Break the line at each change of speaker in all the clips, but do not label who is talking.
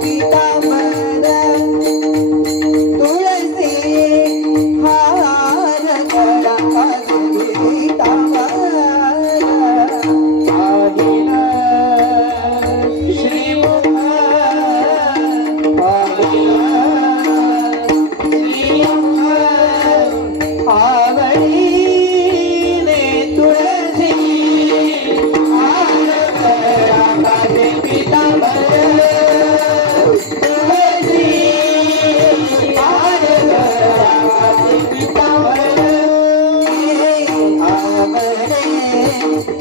we Chiquita.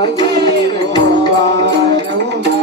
Bye.